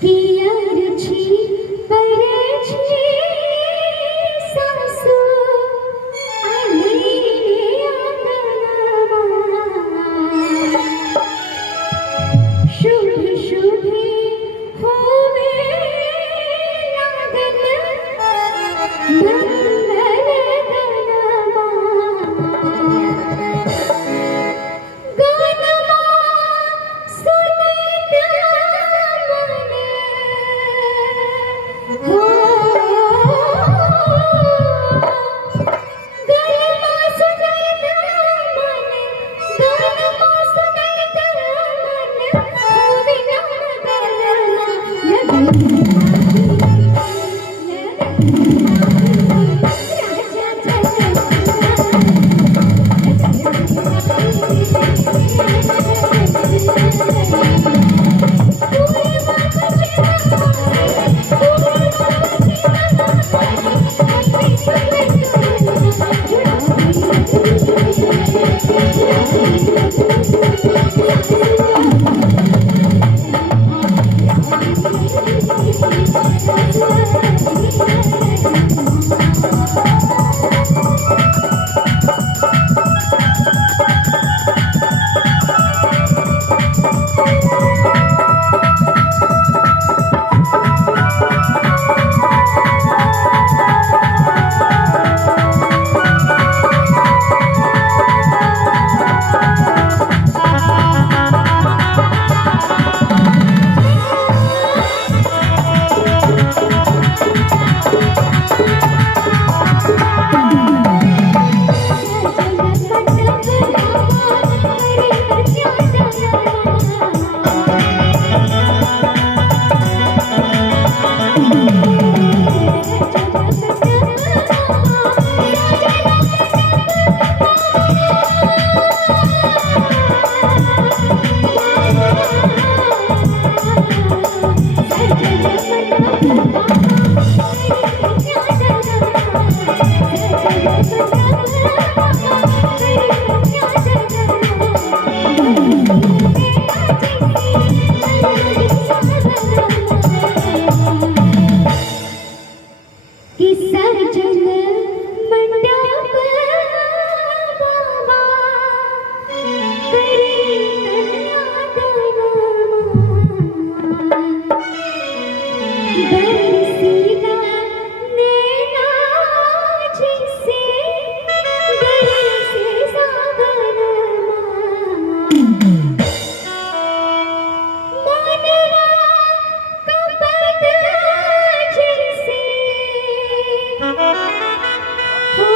पियरची परची सासू आली अंगणावा शुभ शुभे होवे लागन मंगल गणवा गणवा सुनित मन हो गणवा सुनित मन गणवा सुनित मन होवे सर्जन मंडप बाबा करे बरसीना नैना जिसे बरसे सागरमा मनरा कपट जैसे हो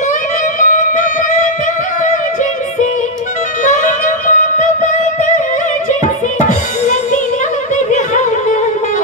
मनरा कपट जैसे मनरा कपट जैसे लगे लग रहना